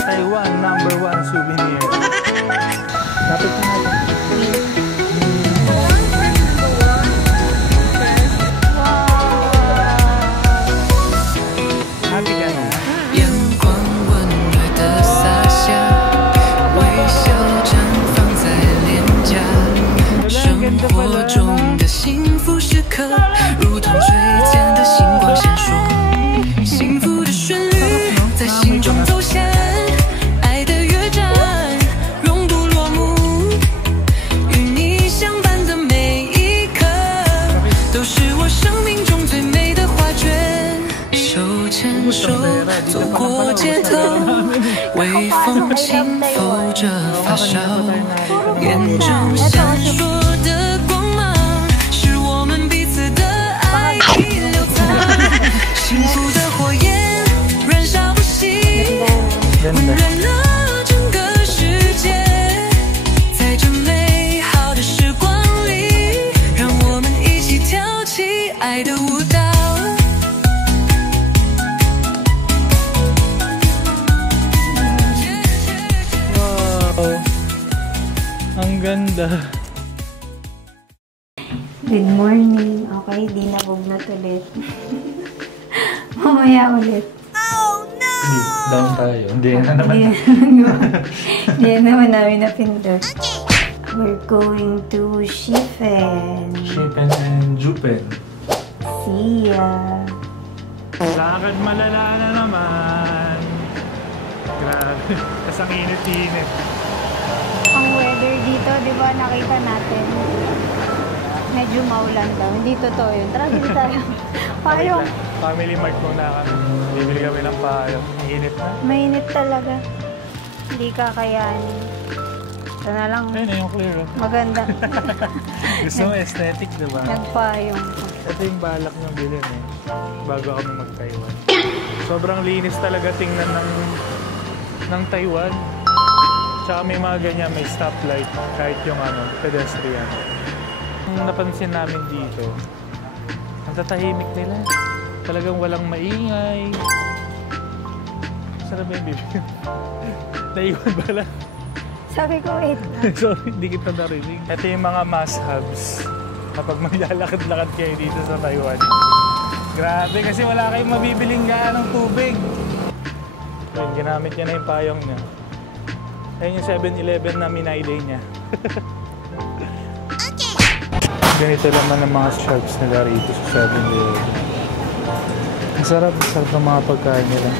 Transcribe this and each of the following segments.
Taiwan #1 souvenir. Lapit na natin. Happy ka na? 阳光温暖的洒下，微笑绽放在脸颊。生活中的幸福时刻，如同水间的星光闪烁。幸福的旋律在心中走向，爱的乐章永不落幕。与你相伴的每一刻，都是我生命中最美的画卷。手牵手走过街头，微风轻拂着发梢，眼中闪烁的光芒，是我们彼此的爱已流淌。幸福的火焰燃烧不息，温暖了整个世界。在这美好的时光里，让我们一起跳起爱的舞蹈。Ang ganda. Good morning. Okay, di nabugnot ulit. Mamaya ulit. Oh no! Down tayo. Hindi na naman. Hindi naman namin napindot. We're going to Shifen. Shifen and Jupen. See ya. Lakad malala na naman. Grabe. Kasi ang init-init. Ang weather dito, di ba nakita natin? Medyo maulan daw. Hindi totoo yun. Tara, dito tayo. Payong. Family Mart muna kami. Bibili kami ng payong. Init na. Mainit talaga. Hindi kakayanin. Ito na lang. Ayun na yung clear. Maganda. Gusto mo aesthetic, di ba? Nagpayong. Ito yung balak ng bilhin eh. Bago kami mag-Taiwan. Sobrang linis talaga tingnan ng Taiwan. Tsaka may mga ganyan, may stoplight. Kahit yung pedestrian. Ang napansin namin dito, ang tatahimik nila. Talagang walang maingay. Sarap yung bibig. Naiwan ba lang? Sabi ko, wait. Sorry, hindi kita narinig. Ito yung mga must-haves kapag maglalakad-lakad kayo dito sa Taiwan. Grabe, kasi wala kayong mabibiling ng tubig. Ayun, ginamit niya na yung payong niya. Ayun yung 7-Eleven na minayday niya. Ganito naman ang mga shops nila rito sa 7-Eleven. Ang sarap ng mga pagkain nila.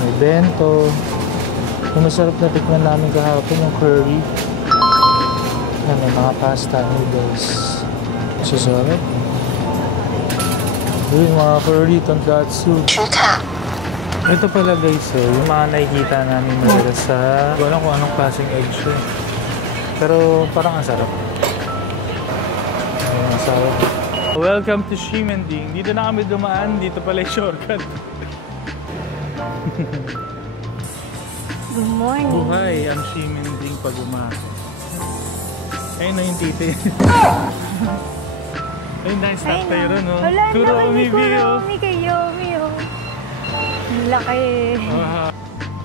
May bento. Yung masarap na tikman namin kahapon, yung curry. Yan, may mga pasta, noodles. Masasarap. Yung mga curry, tonkatsu. Ito pala guys, yung mga nakikita namin madalas sa... Hindi ko alam kung anong klaseng egg siya. Pero parang ang sarap. Ang sarap. Welcome to Ximending. Dito na kami dumaan. Dito pala yung shortcut. Good morning. Buhay ang Ximending pag umaga. Ayun na yung titi. Ayun na yung stop tayo ron, no? Wala na kami Bio. Kuromi kay Yomi, oh. Laki.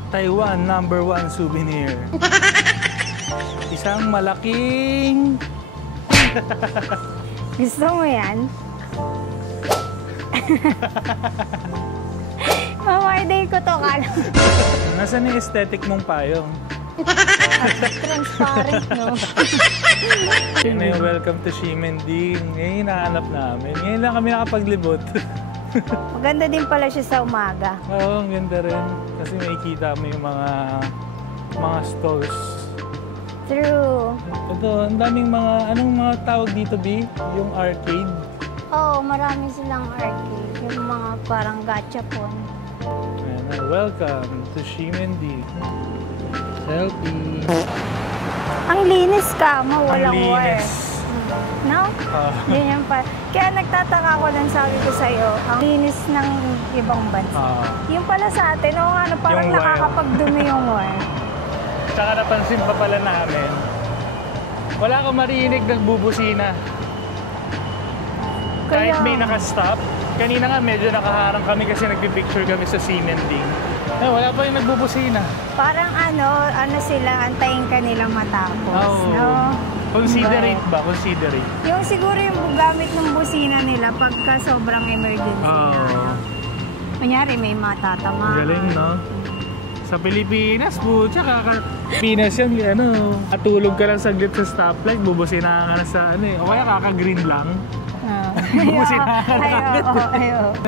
Taiwan #1 souvenir. Isang malaking... Gusto mo yan? Mamaday ko to ka lang. Nasaan yung aesthetic mong payong? Transparent, no? Yun na yung welcome to Ximending. Ngayon hinahanap namin. Ngayon lang kami nakapaglibot. Maganda din pala siya sa umaga. Oo, ang ganda rin. Kasi makikita mo yung mga stalls. True. Ito, ang daming anong mga tawag dito, B? Yung arcade? Oo, marami silang arcade. Yung mga parang gachapon. Ayan, welcome to Ximending. Selfie. Ang linis ka mo, walang Ang wire. linis. No? Ganyan pa. Kaya nagtataka ko lang, sabi ko sa'yo, ang linis ng ibang bansa. Yung pala sa atin, oo nga, parang Yung wire. nakakapagdumi yung wire. Tsaka napansin pa pala namin, wala kang marinig nagbubusina. Kahit may nakastop, Kanina nga medyo nakaharang kami kasi nagpipicture kami sa Simending. Wala pa yung nagbubusina. Parang ano sila, antayin ka nilang matapos. Oo. No? Considerate ba? Considerate. Yung siguro yung gamit ng busina nila pagka sobrang emergency na. Kunyari may matatama. Galing, no? Sa Pilipinas, putya, Pilipinas yan, katulog ka lang saglit sa stoplight, bubusina ka na sa o kaya kaka-green lang. Bubusina ka na agad.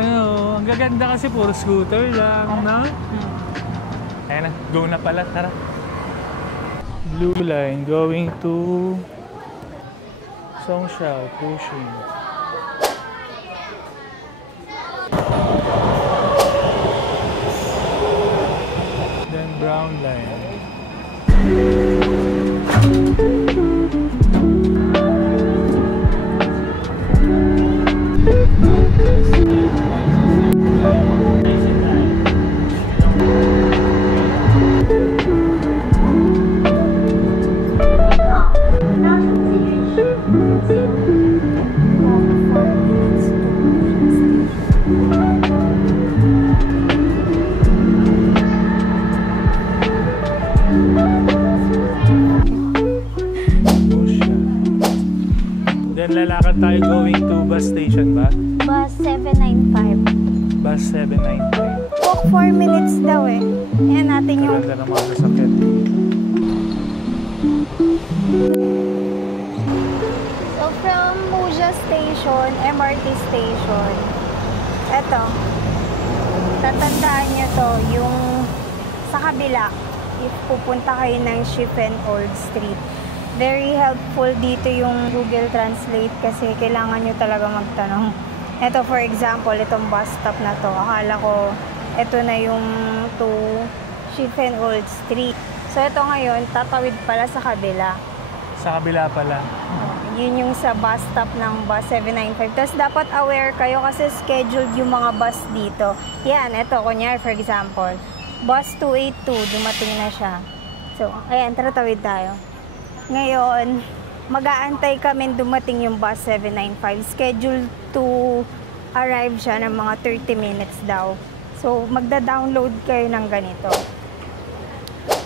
Ang gaganda kasi puro scooter lang, no? Ayan na, go na pala, tara. Blue line going to Songshao, pushing. Then brown line. Lalakad tayo going to bus station ba? Bus 795. Bus 795. Walk 4 minutes daw eh. Yan natin yung... Ganda ng mga sasakyan. So from Muja Station, MRT Station, eto, tatandaan nyo to, yung sa kabila, if pupunta kayo ng Shifen Old Street. Very helpful dito yung Google Translate kasi kailangan nyo talaga magtanong. Ito for example, itong bus stop na to. Akala ko ito na yung to Shifen Old Street. So ito ngayon, tatawid pala sa kabila. Sa kabila pala. Yun yung sa bus stop ng bus 795. Tapos dapat aware kayo kasi scheduled yung mga bus dito. Yan, ito kunyari for example, bus 282, dumating na siya. So, ayan, tatawid tayo. Ngayon, mag-aantay kami dumating yung bus 795. Scheduled to arrive siya ng mga 30 minutes daw. So, magda-download kayo ng ganito.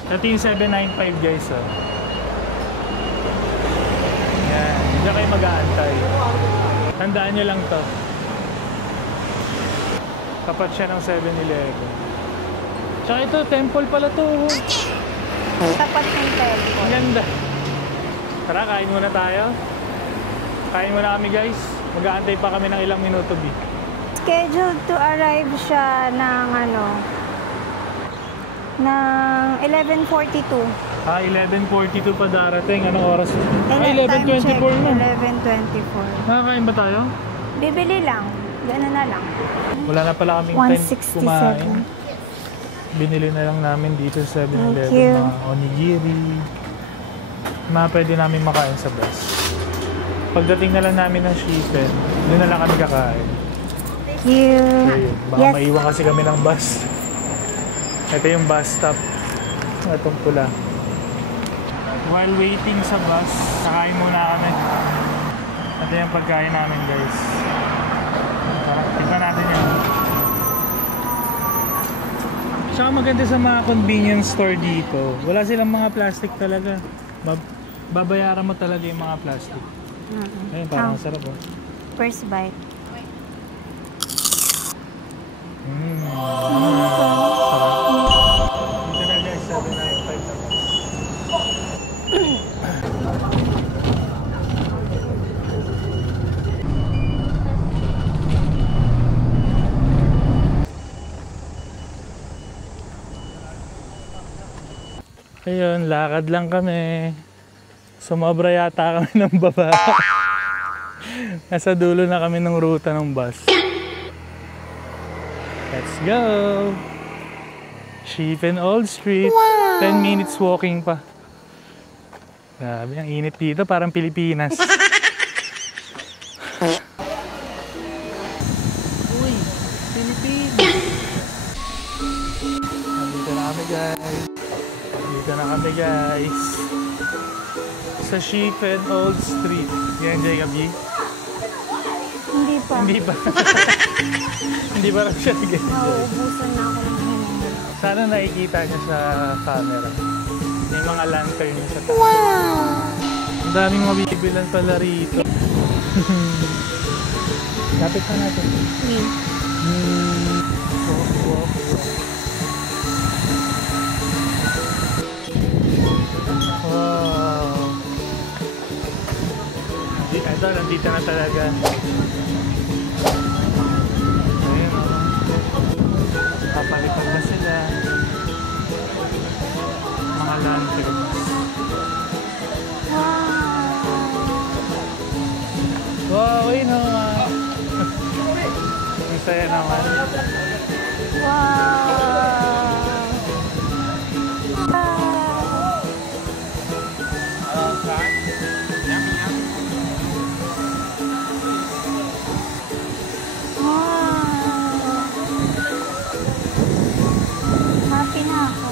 Ito yung 795 guys, Yan, hindi kayo mag-aantay. Tandaan nyo lang to. Tapat siya ng 7-Eleven. Tsaka ito, temple pala to. Tapat ng temple. Ang ganda. Tara, kain muna tayo. Kain muna kami guys. Mag-aantay pa kami ng ilang minuto, B. Scheduled to arrive siya ng ng 11:42. 11:42 pa darating. Anong oras? 11:24 na. 11:24. Nakakain ba tayo? Bibili lang. Gano'n na lang. Wala na pala kaming time kumain. Binili na lang namin dito sa 7-Eleven mga onigiri. Pwede namin makain sa bus. Pagdating na lang namin ng Shifen, doon na lang kami kakain. Thank you. Baka maiwan kasi kami ng bus. Ito yung bus stop. Itong pula. While waiting sa bus, kakain muna kami. Ito yung pagkain namin guys. Tignan natin yan. Tsaka maganda sa mga convenience store dito. Wala silang mga plastic talaga. Babayaran mo talaga yung mga plastic. Ayun, parang sarap oh. First bite. Sarap. Dito na guys, 795 na bus. Ayun, lakad lang kami. Sumobra yata kami ng baba. Nasa dulo na kami ng ruta ng bus. Let's go! Shifen Old Street. Wow. 10 minutes walking pa. Grabe, ang init dito. Parang Pilipinas. Uy, Pilipinas! Dito na kami guys. Dito na kami guys. Sa Shifen Old Street. Yan, Jacob G. Hindi pa. Hindi pa. Hindi pa rin siya ganyan. Nauubusan na ako ng hininga. Sana nakikita niya sa camera. May mga lantern sa taas. Wow! Ang daming mabibilan pala rito. Lapit pa natin. Wow. Ito, nandito na talaga. Ayun, papalipad na sila. Mga lanterns. Wow, ayun o. Ang saya naman. Happy na ako.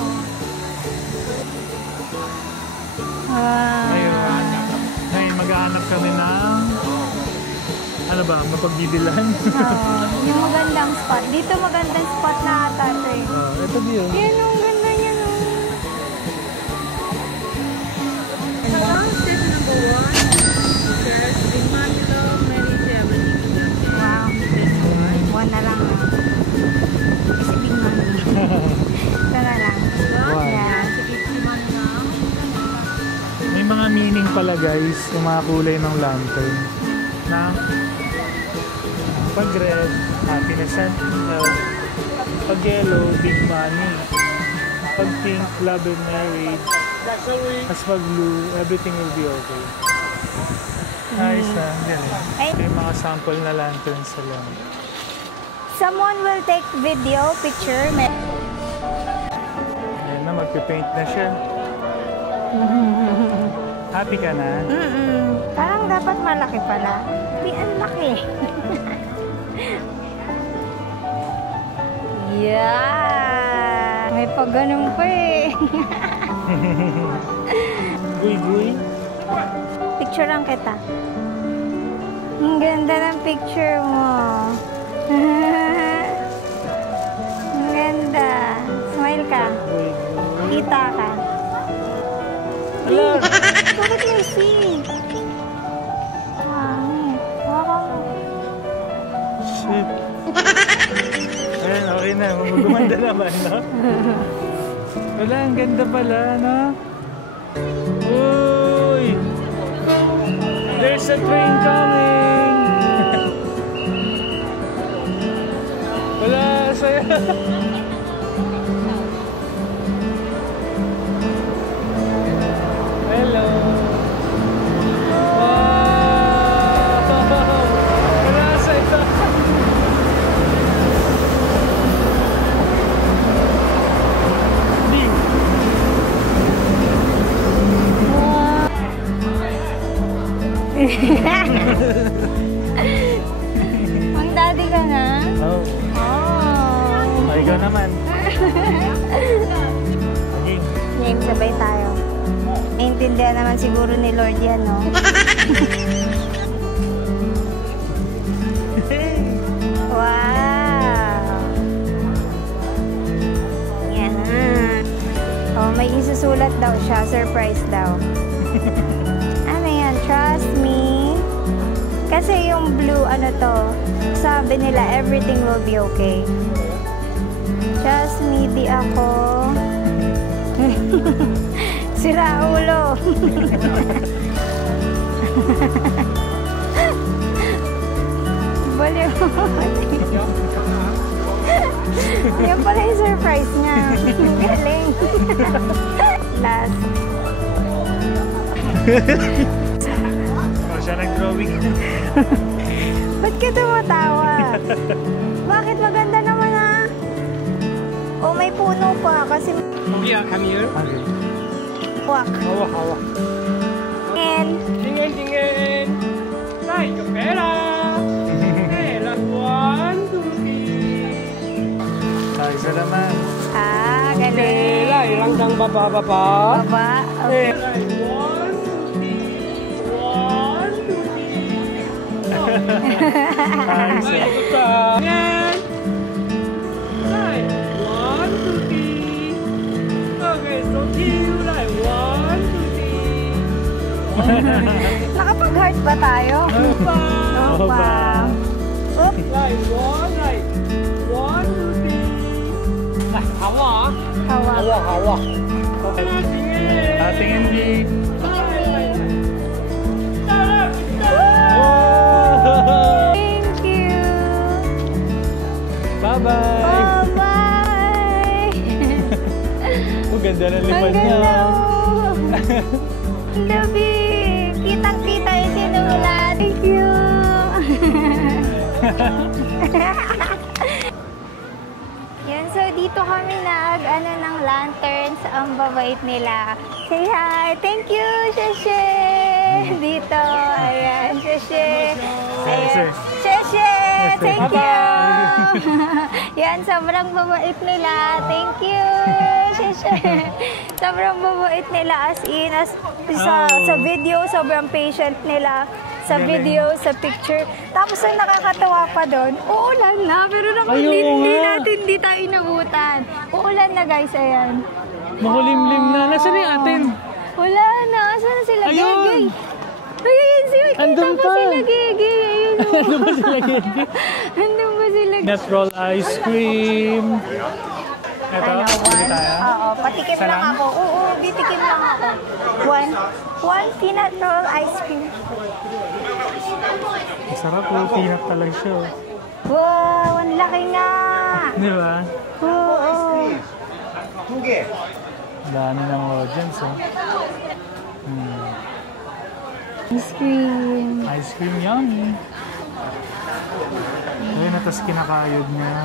Ngayon, maghahanap kami ng ano ba, mapagbibilan? Yung magandang spot. Dito magandang spot na ata ito eh. Ito diyo. Yan o, ganda niya no. Step number 1, there's the Manila Mary Germany. Wow. One na lang na. Kasi big money. Ito na lang. Wow. Yeah. May mga meaning pala guys, yung mga kulay ng lantern. Na pag red, happiness and health. Pag yellow, big money. Pag pink, love and marriage. As pag blue, everything will be okay. Nice ha, galing. May mga sample na lanterns sa lang. Someone will take video, picture. Ayan na, magpipaint na siya. Happy ka na? Parang dapat malaki pala. Hindi, ang laki. Yeah! May pagganong pa eh. Guy-guy? Picture lang kita. Ang ganda ng picture mo. Ang ganda. Smile ka. Kita ka. Hello! Bakit may sing? Hawakan mo. Shit. Ayan, okay na. Gumanda naman, no? Wala, ang ganda pala, no? Uy! There's a train coming! Wala, saya! Hello! Wow! Wala, saya! Ang daddy ka na? Oh. Oh. Ay, ikaw naman. Game. Game, sabay tayo. Naintindihan naman siguro ni Lord yan, no? Wow! Yan. Oh, may isusulat daw siya. Surprise daw. Ano yan? Trust me. Kasi yung blue, ano to, sabi nila, everything will be okay. Trust me, di ako. Sira ulo. Baliw. Yan pala yung surprise niya. Galing. Last. Oh, siya nag-drawing. Ba't ka tumatawa? Bakit maganda naman ah? Oh, may puno pa kasi Yeah, come here. Okay. wak. Hawak, hawak. And Jingle, jingle. Like a bella. Hey, like 1, 2, 3. Ay, isa naman. galing. Bella, ilang kang baba. Baba. Okay. Like 1, 2, 3. 1, 2, 3. Oh, Nice. Yan. Right. 1, 2, 3. Okay, so two. Right. 1, 2, 3. Nakapag-heart ba tayo? Opa. Opa. Oop. Right. 1, right. 1, 2, 3. Này, hawa. Hawa. Hawa. Tingin di. Thank you. Bye-bye. Bye-bye. Ang ganda ng Ang lipad niya. ganda. Labi. Kitang-kita yung sinulat. Thank you. Yan, so dito kami ng lanterns. Ang babait nila. Say hi. Thank you, Sheshe. Dito. Ayan, Sheshe. Ayan. Sheshe. Thank you. Yan, sobrang babait nila. Thank you, Sheshe. Sobrang babait nila as in. Sa video, sobrang patient nila. Sa video, sa picture. Tapos ang nakakatawa pa doon, uulan na, pero hindi tayo inabutan. Uulan na guys, ayan. Makulimlim na. Nasaan yung atin? Wala na, asan na sila? Ayun! Gigi. Ayun, kita Andun ba pa. sila, Gigi? Ayun, oh. Ano ba sila yun? Andun ba sila? Nut roll ice cream. Ito, Ano, pili one? tayo. Oo, patikim Isa lang lang? ako. Oo, bitikim lang ako. One peanut roll ice cream. Masarap po. Peanut talaga siya. Wow, ang laki nga. Di ba? Oo. Dami ng audience, oh. Ice cream. Ice cream, yummy. Ayun, natas kinakayod niya.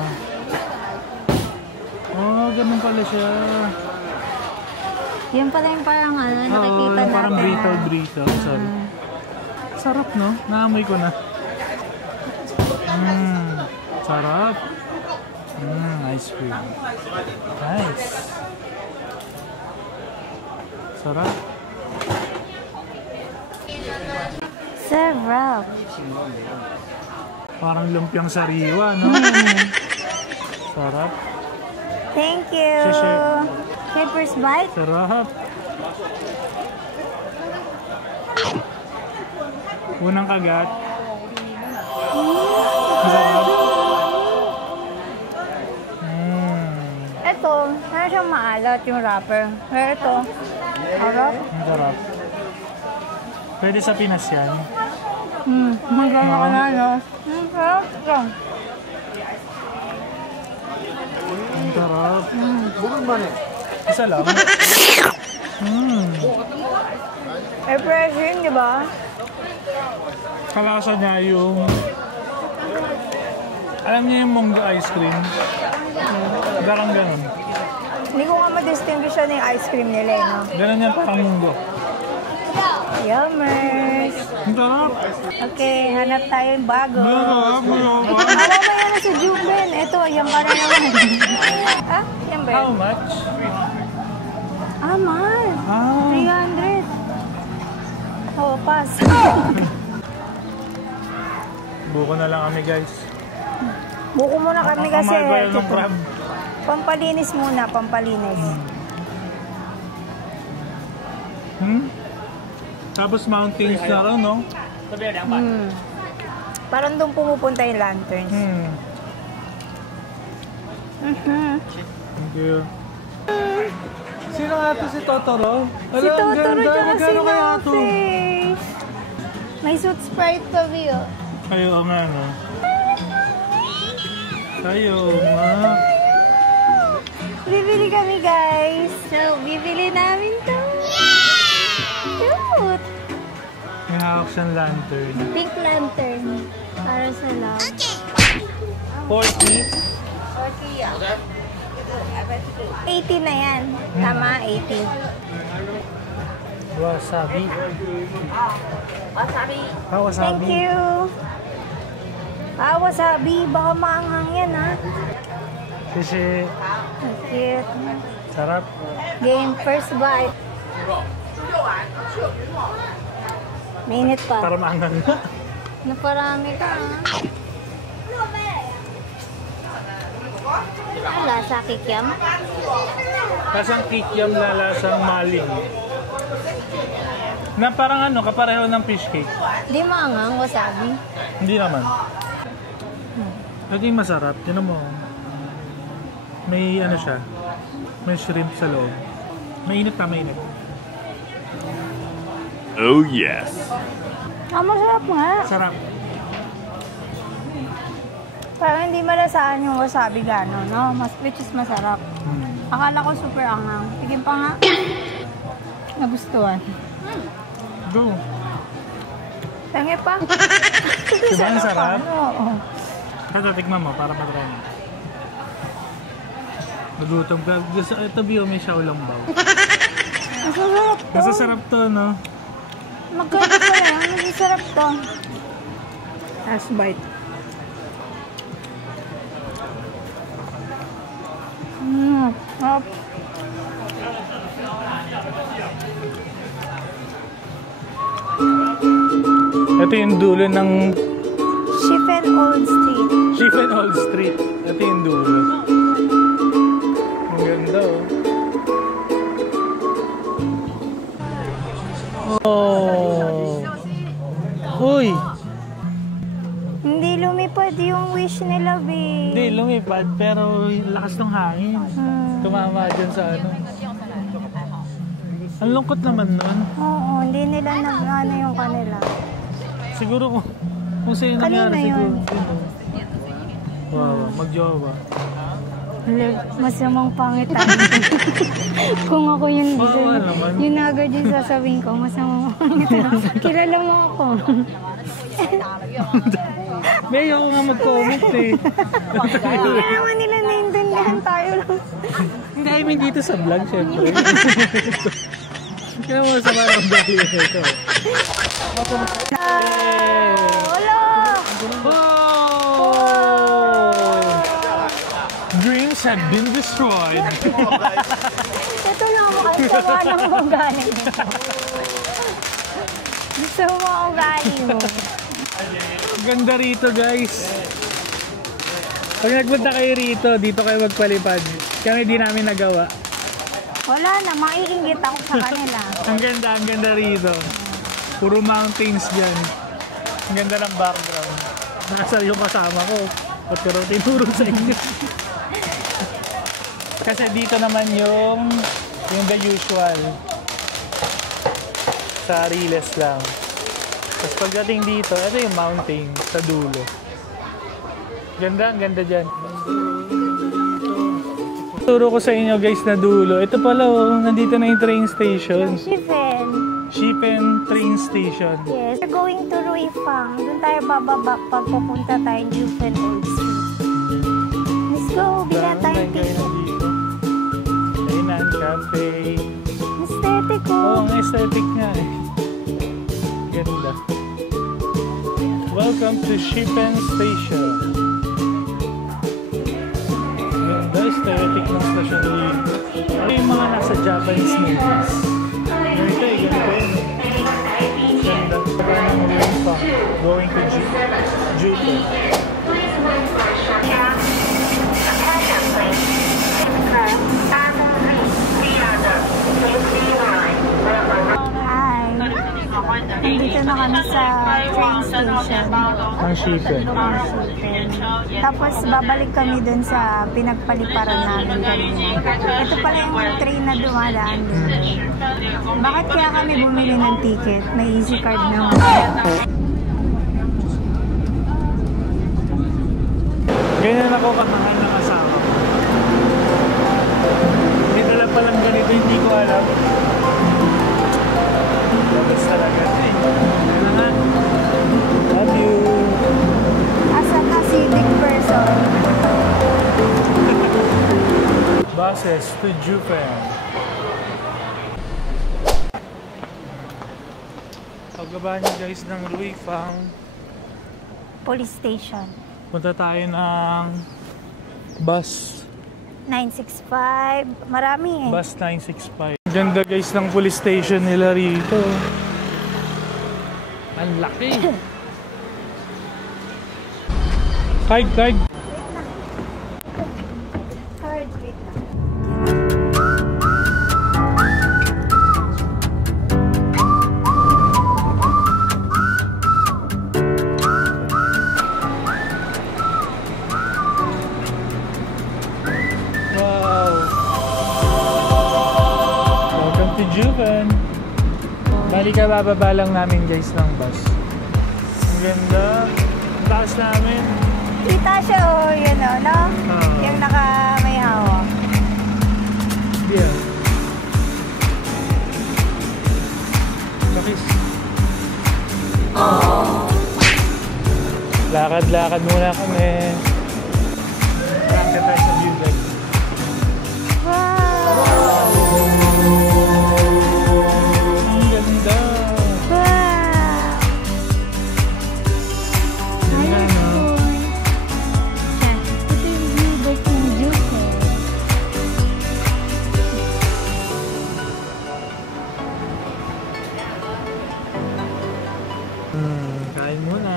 Oh, ganun pala siya. Yan pala yung parang nakikita yung parang natin. brito. Sorry. Sarap, no? Naamoy ko na. Sarap. Ice cream. Nice. Sarap. Sarap. Parang lumpiang sariwa, no? Sarap. Thank you. Shishe. Okay, first bite. Sarap. Unang kagat. Sarap. Ito, sana siyang maalat yung wrapper. Pero ito, harap. Ang sarap. Pwede sa Pinas yan. Maganda ka na, no? Sarap ito. Ang sarap. Isa lang. Refreshing, di ba? Kalasa niya yung... Alam niyo yung munggo ice cream? Garang ganon. Hindi ko nga ma-distinguish siya yung ice cream nila, eh, no? Ganon yan, parang munggo. Yummers! Ang sarap. Okay, hanap tayo yung bago. Sarap. Awa ba yan sa Juben? Ito, yan pa rin naman. Ah, yan ba How yun? much? Ah, mahal. Ah. 300. Oh, pass. Buko na lang kami, guys. Buko muna kami kasi. Ang mahal ba yun ng crab? Pampalinis muna, pampalinis. Tapos mountains na rin, no? Parang doon pumupunta yung lanterns. Thank you. Sino nga ito si Totoro? Si Totoro tsaka si Magkano kaya ito? No-Face. May suit sprite pa, Vio. Kayo nga, no? Kayo nga. Bibili kami, guys. So, bibili namin to. Cute! May hawak siyang lantern. Pink lantern. Para sa love. 40? 80 na yan. Tama, 80. Wasabi. Ah, wasabi. Thank you. Ah, wasabi. Baka maanghang yan, ha? Kasi Cute. sarap. Game, first bite. Mainit pa. Para maangan na. Naparami ka, ha? Ang lasa, kikiam? Lasang kikiam na lasang maling. Na parang ano, kapareho ng fish cake. Di maangang wasabi. Hindi naman. Naging masarap. Tinan mo. May ano siya. May shrimp sa loob. Mainit na mainit. Oh yes. Ah, masarap nga. Sarap. Parang hindi malasaan yung wasabi gano'n, no? Which is masarap. Akala ko super angang. Tigim pa nga. Nagustuhan. Go. Tangi pa. Diba ang sarap? Oo. Ito, tikman mo para matry mo. Nagutom ka. Ito, Bio, may xiaolongbao. Masarap to. Masasarap to, no? Magkano pa yan? Masarap to. Last bite. Sarap. Ito yung dulo ng Shifen Old Street. Shifen Old Street. Ito yung dulo. Ang ganda, oh. Uy! Hindi lumipad yung wish nila, babe. Hindi, lumipad, pero lakas ng hangin. Tumama dyan sa ano. Ang lungkot naman nun. Oo, hindi nila nag-ano yung kanila. Siguro kung sa'yo Kanina nangyari siguro. yun. Wow, mag-jowa. Masamang pangitan. Kung ako yun, Oo, naman. yun agad yung sasabihin ko, masamang pangitan. Kilala mo ako. May ako nga mag-comment eh. Hindi naman nila naintindihan tayo lang. Hindi, I mean dito sa vlog, syempre. Kaya mo sa parang dali ito. Wala! Oh! Dreams have been destroyed. Ito na ako ang sama ng ugali mo. Gusto mo ang ugali mo. Ganda rito, guys. Pag nagpunta kayo rito, dito kayo magpalipad. Kami di namin nagawa. Wala na, maiinggit ako sa kanila. Ang ganda rito. Puro mountains dyan. Ang ganda ng background. Nakasal yung kasama ko. Ba't ko raw tinuro sa inyo? Kasi dito naman yung the usual. Sa Ariles lang. Tapos pagdating dito, ito yung mountain sa dulo. Ganda, ang ganda dyan. Turo ko sa inyo guys na dulo. Ito pala oh, nandito na yung train station. Shifen. Shifen train station. Yes. We're going to Ruifang. Doon tayo bababa pag pupunta tayo ng Shifen Old Street. Let's go. Bila tayong ticket. Kainan, cafe. Aesthetic ko. Oo, ang aesthetic nga eh. Ganda. Welcome to Shifen Station. Ganda, aesthetic ng station dito. Ano yung mga nasa Japanese movies? Ganito eh, ganito eh. Ganda. Parang Ruifa. Going to Jupiter. Hi. Nandito na kami sa train station. Ang Shifen. Tapos babalik kami dun sa pinagpaliparan namin kanina. Ito pala yung train na dumadaan dun. Bakit kaya kami bumili ng ticket? May easy card naman. Ganyan ako kamahal ng asawa ko. May dala palang ganito, hindi ko alam. Labas talaga. Ano nga? Love you. As a civic person. Buses to Japan. Pagbaba niyo guys ng Ruifang, Police station. punta tayo ng bus. 965. Marami eh. Bus 965. Ganda guys ng police station nila rito. Ang laki. Card. Card, wait lang. Wow! Welcome to Juven. Bali ka bababa lang namin guys ng bus. Ang ganda. Ang taas namin. Kita siya, oh, yun, oh, no? Yung may hawak. Yeah. Bakis. Lakad-lakad muna kami. Nakakita tayo sa view guys. Wow! Ang ganda. Wow! Ganda, no? Ito yung view back ng Juve. Kain muna.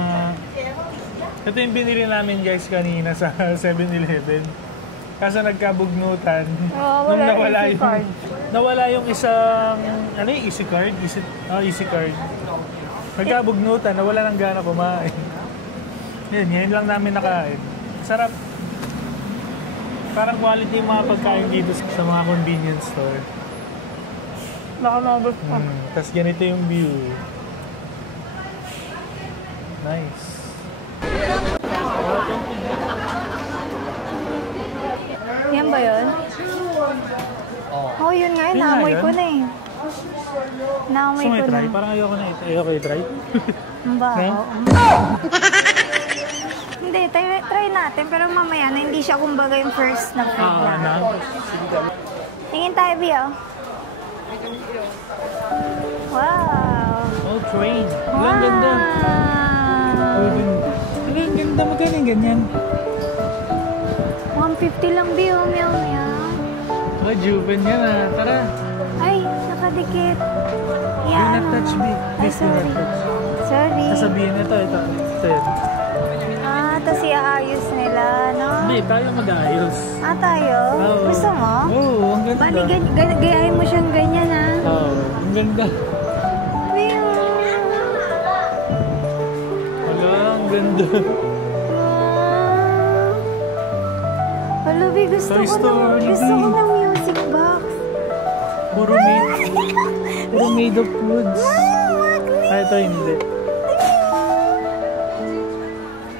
Ito yung binili namin guys kanina sa 7-Eleven. Kaso nagkabugnutan. Oh, Nung wala yung easy card. nawala yung isang, ano yung easy card? Easy card. Nagkabugnutan, nawala ng gana kumain. Yan lang namin nakain. Sarap. Parang quality yung mga pagkain dito sa mga convenience store. Nakalabot pa. Tapos ganito yung view. Nice. Yan ba yun? Oh, yun nga yun. Yun nga Naamoy yun. ko na eh. Naamoy Gusto mo ko na. i-try? Parang ayoko na ito. Ayoko i-try. Ang baho. No? Hindi, try natin. Pero mamaya na hindi siya kumbaga yung first na food na. na. Tingin tayo, Bio. Wow! Oh, train. Ang ganda. Wow! Ang ganda. Magkano yung ganyan? 150 lang, Bio. Meow, meow. Oh, Juven yan ah. Tara. Ay, nakadikit. Do Yan. not touch me. Ay, Please do not sorry. touch. Sorry. Sasabihin ito. Ito yan. Tapos iaayos nila, no? Hindi, tayo mag-ayos. Tayo? Oo. Gusto mo? Oo, ang ganda. Bali, gayahin mo siyang ganyan, ha? Oo, ang ganda. Meow. Ang ganda. Lubi, gusto Toy ko Story. ng music box. Puro made of woods. Ito hindi.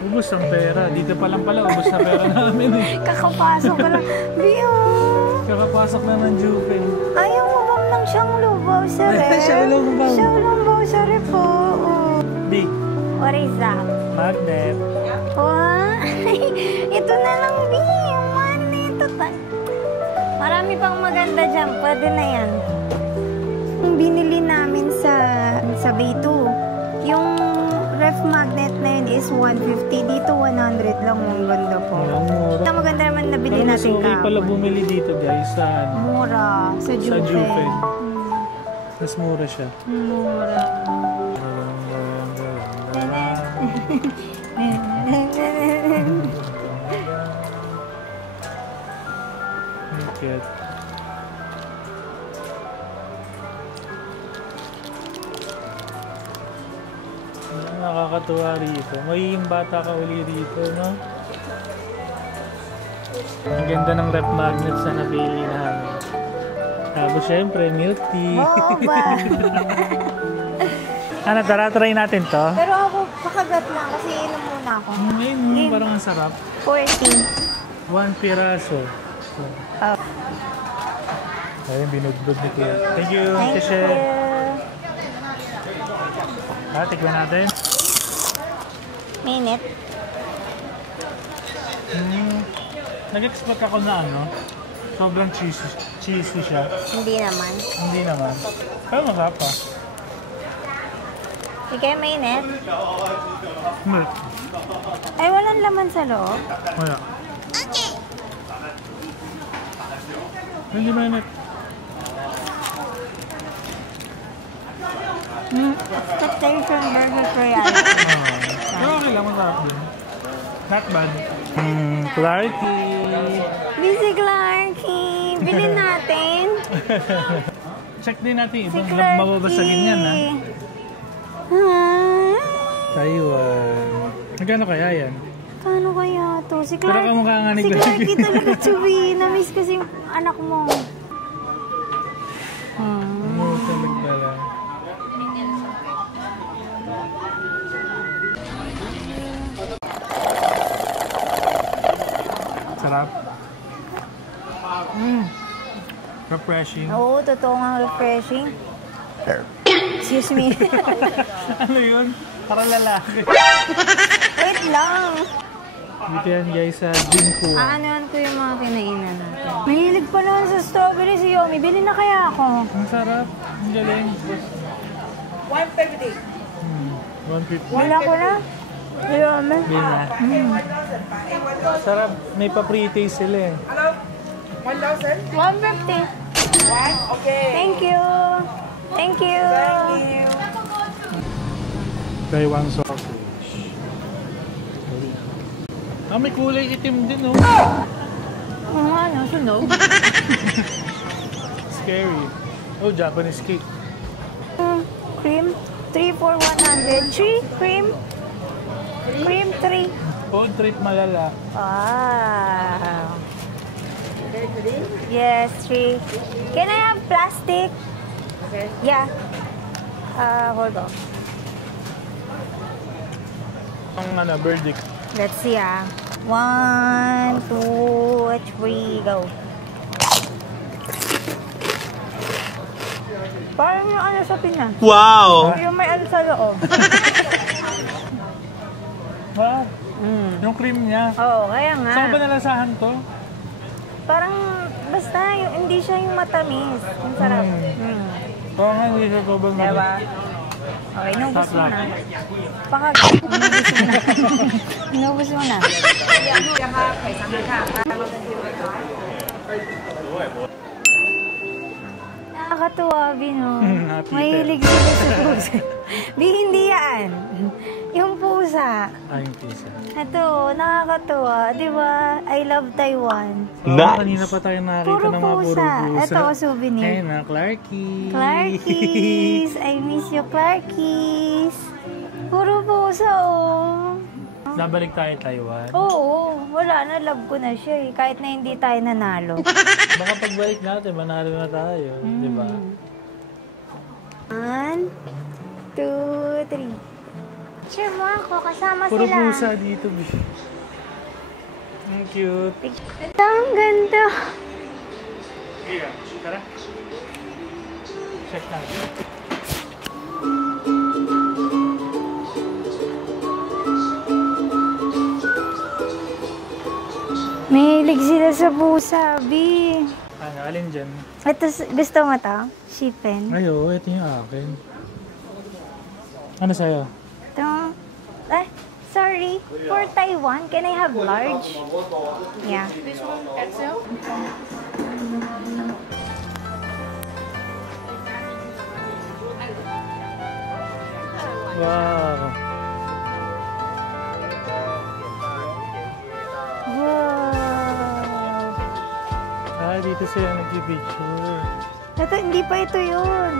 Ubus ang pera. Dito pa lang pala, ubus na pera namin eh. Kakapasok pa lang. Bio! Kakapasok na ng Juven. Ayaw mo bang ng siyang lubaw sa ref? Siyang lubaw. Siyang lubaw sa ref, oo. Big. What is that? Magnet. What? Ito na lang, Bio. Man, ito. Marami pang maganda dyan. Pwede na yan. Yung binili namin sa B2, yung ref magnet na yun is 150. Dito 100 lang. Ang ganda po. Ang mura. Ito maganda naman nabili Pero mas natin okay pala kahapon. bumili dito guys sa ano. Mura. Sa Juven. Juven. Mas mura siya. Mura. Cute. Nakakatuwa rito. Magiging bata ka uli rito, no? Ang ganda ng rep magnets na napili namin. Tapos syempre, milk tea. Boba. Ano, try natin to? Pero ako, pakagat lang kasi inom muna ako. Ayun, no, parang ang sarap. 40. 1 piraso. Oh. Ayun, binugbog ni Kuya. Thank you, Thank Tisha. you. Tikman natin. Minute. Nag-expect ako na ano, sobrang cheesy siya. Hindi naman. Hindi naman. Pero masarap pa. Sige, minute. Milk. Ay, walang laman sa loob. Wala. Hindi mainit. Expectation versus reality. Pero okay lang, masarap din. Not bad. Clarky! Busy Clarky! Bilhin natin. Check din natin. Si Ibang Clarky. mababasagin yan, ha? Taiwan. Magkano kaya yan? Kano kaya to? Si Pero kamukha nga ni Si Clarky. Clarky talaga, Chewy. Na-miss kasi yung anak mo. Tulog pala. Sarap. Refreshing. Oo, totoo nga refreshing. Excuse me. Ano yun? Para lalaki. Wait lang. Dito yan guys sa Jinko. Aanuhan ko yung mga kinainan natin. Mahilig pa naman sa strawberry si Yomi. Bili na kaya ako. Ang sarap. Ang galing. 150. 150. Wala ko na. Yomi. Bilhin na. Sarap. May pa-pre-taste sila eh. Hello? 1,000? 150. Okay. Thank you. Thank you. Taiwan sausage. Ah, may kulay itim din, oh. Oo nga, no? Sunog. Scary. Oh, Japanese cake. Cream. 3 for 100. 3 cream. Cream 3. Oh, trip malala. Wow. Yes, 3. Can I have plastic? Okay. Yeah. Hold on. Ang ano, verdict. Let's see, 1, 2, 3, go. Parang yung ano sa Pinas. Wow! Yung may ano sa loob. Wow! Yung cream niya. Oo, kaya nga. Saan ba nalasahan to? Parang, basta, hindi siya yung matamis. Ang sarap. Oo nga, hindi siya sobrang Diba? Okay, inubos mo na. Pakag, inubos mo na. Nakakatuwa, Bino. Happy Mahilig sila sa pusa. Bi, hindi yan. Yung pusa. Ay, yung pizza. Ito, nakakatuwa. Di ba? I love Taiwan. Nice! Kanina pa tayo nakakita Puro ng mga puro pusa. pusa. Ito, souvenir. Ayun na, Clarky. Clarkies! I miss you, Clarkies! Puro pusa, oh. Nabalik tayo Taiwan. Oo, wala na. Love ko na siya, eh. Kahit na hindi tayo nanalo. Baka pagbalik natin, manalo na tayo. Di ba? 1, 2, 3. Picture mo ako, kasama Puro sila. pusa dito. Ang cute. Ito, ang ganda. Tara. Check natin. Mahilig sila sa pusa, Bi. Ano, alin dyan? Ito, gusto mo to? Shipen. Ayo, ito yung akin. Ano sa'yo? Ito. Sorry. For Taiwan, can I have large? Yeah. This one, XL? Wow. Wow. Dito sila nag-picture. Ito, hindi pa ito yun.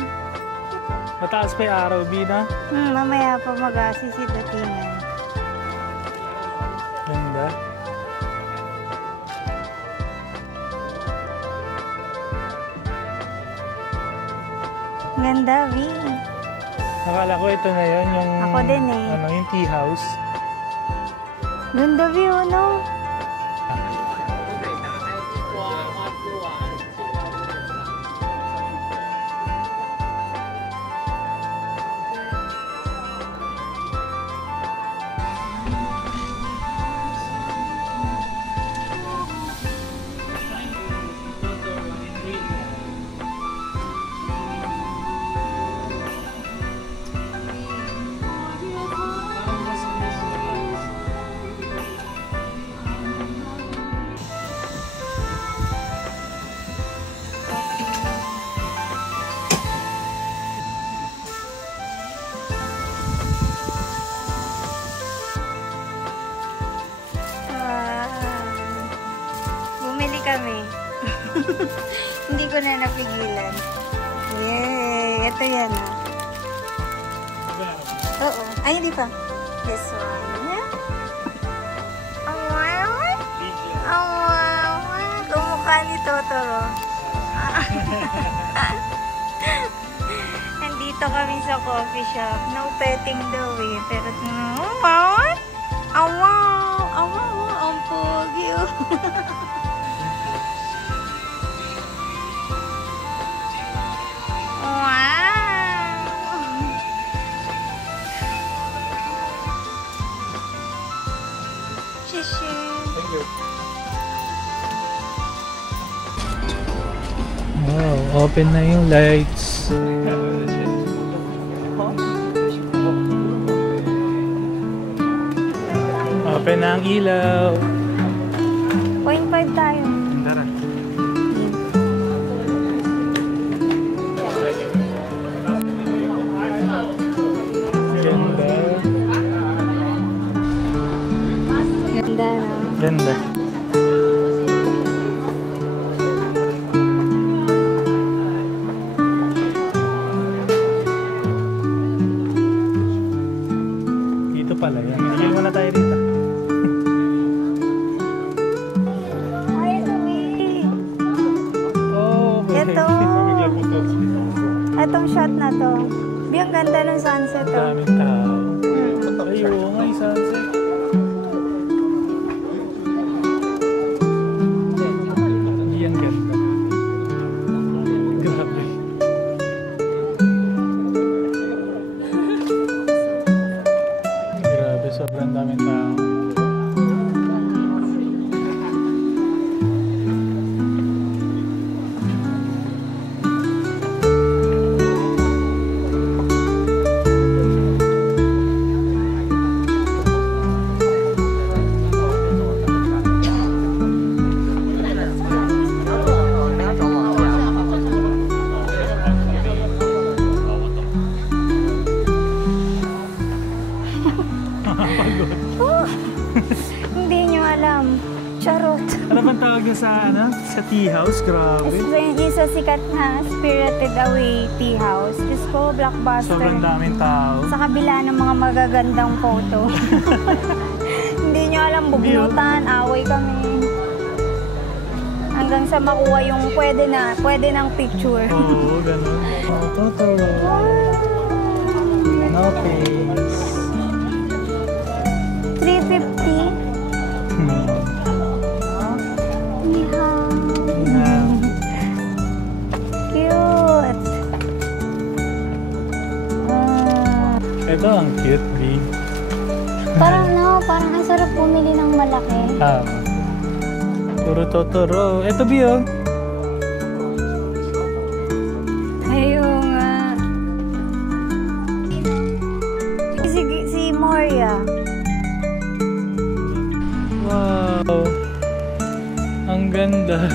Mataas pa yung araw, Bina. Mamaya pa mag-assist ito tingnan. Ganda. Ganda, Vi. Akala ko ito na yun, yung... Ako din eh. Ano, yung tea house. Ganda, Vi, ano? Hindi ko na napigilan. Yay! Ito yan, ah. Oo. Ay, hindi pa. This one. Kumukha ni Totoro. Nandito kami sa coffee shop. No petting daw eh. Pero, wow! Awaw! Awaw! Ang pogi. Thank you. Wow, open na yung lights. Open na ang ilaw. 0.5 tayo. Tara. Ganda. Ganda, no? Ganda. Dito pala yan. Tigil muna tayo dito. Ay, sweet. Oh, Ito. Itong shot na to. Ang ganda ng sunset, oh. daming tao. Ay, oo nga, yung sunset. Yan ganda. Grabe. Grabe, sobrang daming tao. Hindi nyo alam. Charot. Ano bang tawag niya sa tea house? Grabe. Isa sikat na Spirited Away Tea House. Diyos ko, blockbuster. Sobrang daming tao. Sa kabila ng mga magagandang photo. Hindi nyo alam, bugnutan, away kami. Hanggang sa makuha yung pwede ng picture. Oo, ganun. Oh, Totoro. No face. 350. Cute. Ito ang cute, B. Parang ang sarap bumili ng malaki. Puro Totoro. Ito, B, oh. Ayun nga. Si Moria. Wow. Ang ganda.